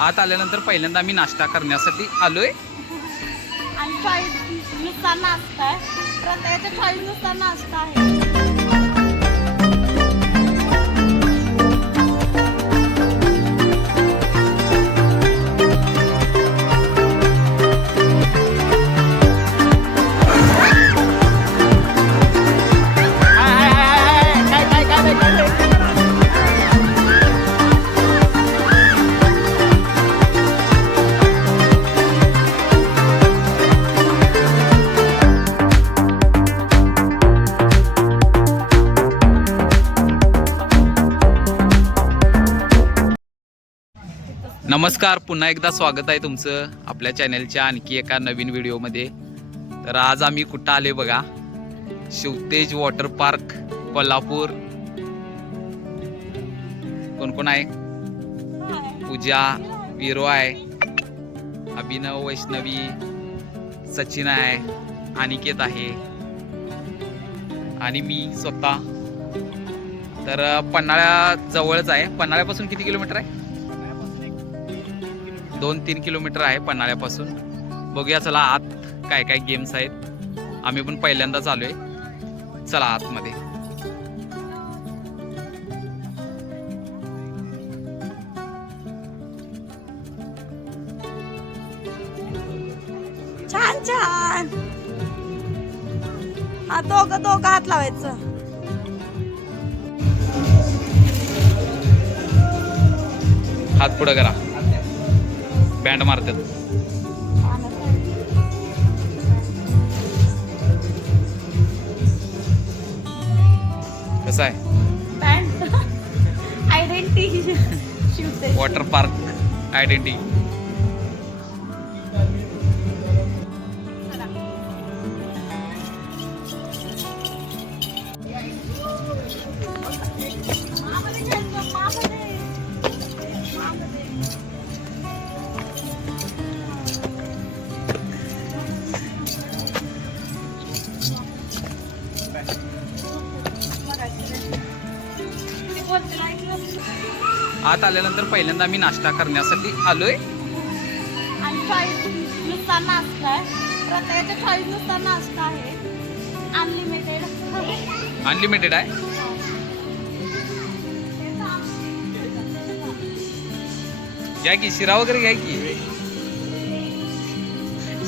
आत आल्यानंतर पहिल्यांदा आम्ही नाश्ता करण्यासाठी आलोय. आणि चॉईसनुसार नाश्ता आहे. प्रत्येकाच्या चॉईसनुसार नाश्ता आहे. नमस्कार, पुन्हा एकदा स्वागत आहे तुमचं आपल्या चॅनलच्या आणखी एका नवीन व्हिडिओमध्ये. तर आज आम्ही कुठं आले बघा, शिवतेज वॉटर पार्क कोल्हापूर. कोण कोण आहे? पूजा, वीरो आहे, अभिनव, वैष्णवी, सचिन आहे, अनिकेत आहे आणि मी स्वतः. तर पन्हाळ्या जवळच आहे. पन्हाळ्यापासून किती किलोमीटर आहे? 2-3 किलोमीटर आहे पन्हाळ्यापासून. बघूया चला आत काय काय गेम्स आहेत. आम्ही पण पहिल्यांदाच आलोय. चला आतमध्ये. छान छान. हा दोघं हात लावायचं. हात पुढे करा. बँड मारतात. कसं आहे? Identity water park identity. आत आल्यानंतर पहिल्यांदा आम्ही नाश्ता करण्यासाठी आलोय. आणि चॉईसनुसार नाश्ता आहे. प्रत्येकाच्या चॉईसनुसार नाश्ता आहे. अनलिमिटेड. अनलिमिटेड आहे. घ्या की शिरा वगैरे घ्या की.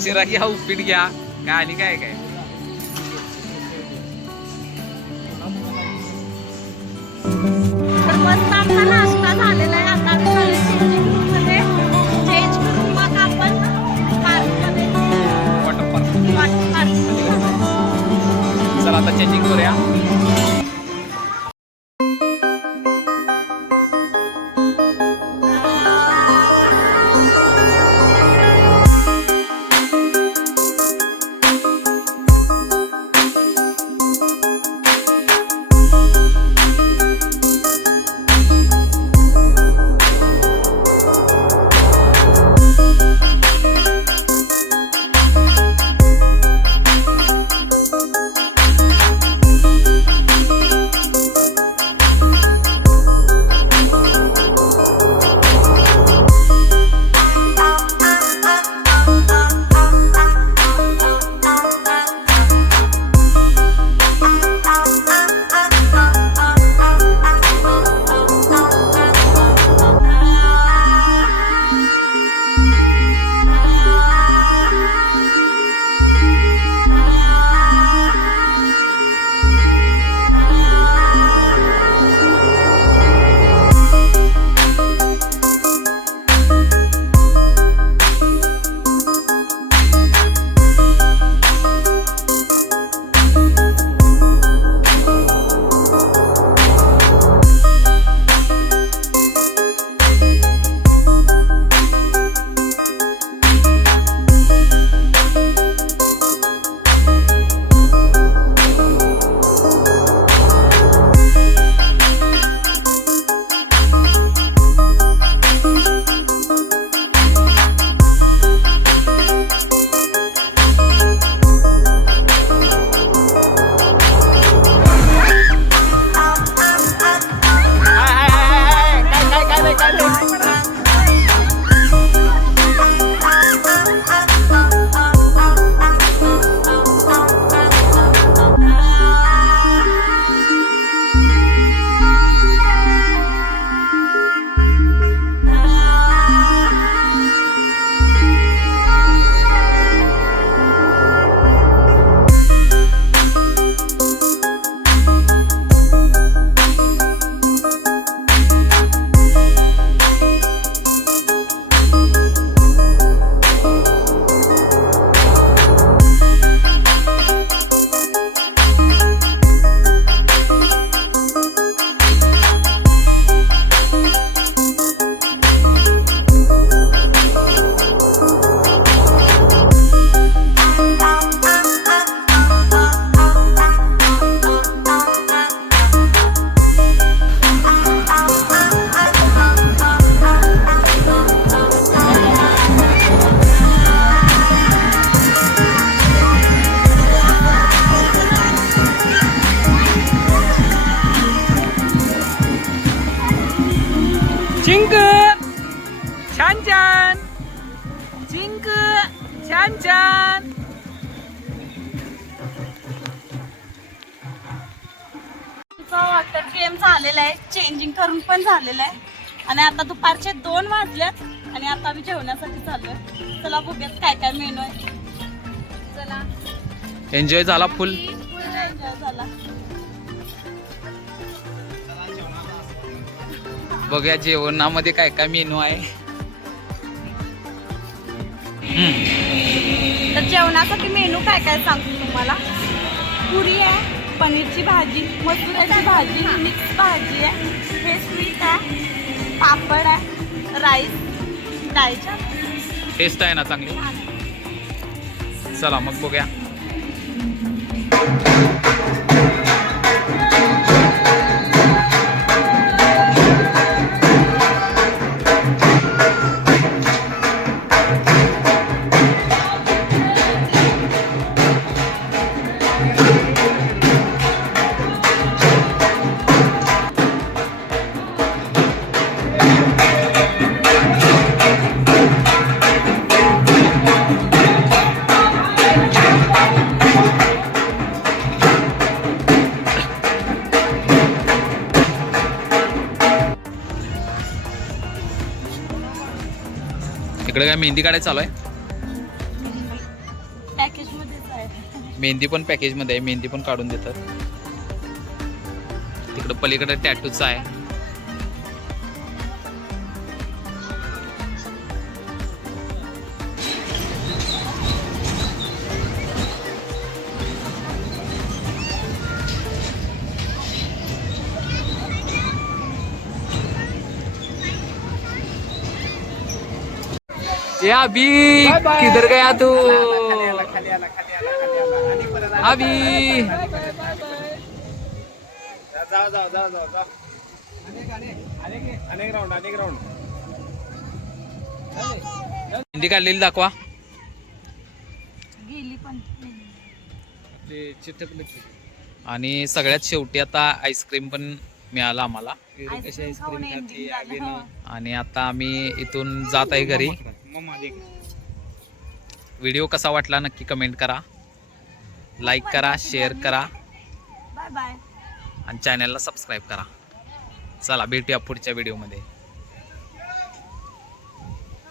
शिरा घ्या, उपीट घ्या, काय आणि काय काय. तर मस्त आमचा नाश्ता झालेला आहे. आता चेंजिंग रूममध्ये चेंज करून मग आपण पार्कमध्ये वॉटर पार्क. वॉटर पार्कमध्ये जाऊ. चला आता चेंजिंग करूया. छान छान चिंक छान छान. वॉटर गेम झालेला आहे, चेंजिंग करून पण झालेलं आहे आणि आता दुपारचे 2 वाजल्यात आणि आता आम्ही जेवणासाठी चाललोय. चला बघूयात काय काय मेनू आहे. चला एन्जॉय झाला फुल. एन्जॉय झाला. बघूया जेवणामध्ये काय काय मेनू आहे. तर जेवणासाठी मेनू काय काय सांगतो तुम्हाला. पुरी आहे, पनीरची भाजी, मसुराची भाजी, मिक्स भाजी आहे, हे स्वीट आहे, पापड आहे, राईस, डाळीच्या टेस्ट आहे ना चांगली. चला मग बघूया. इकडे काय मेहंदी काढायला चालू आहे. पॅकेज मध्येच आहे. मेहंदी पण पॅकेज मध्ये आहे, मेहंदी पण काढून देतात. तिकडे पलीकडे टॅटूच आहे. ये अभी किधर गया तू अभी. हिंदी काढलेली दाखवा. गेली पण आणि सगळ्यात शेवटी आता आईस्क्रीम पण मिळाला आम्हाला. आईस्क्रीम खाऊन ending झालं. आणि आता आम्ही इथून जात आहे घरी. व्हिडिओ कसा वाटला नक्की कमेंट करा, लाईक करा, शेअर करा बाय बाय. आणि चॅनलला सबस्क्राईब करा. चला भेटूया पुढच्या व्हिडिओमध्ये.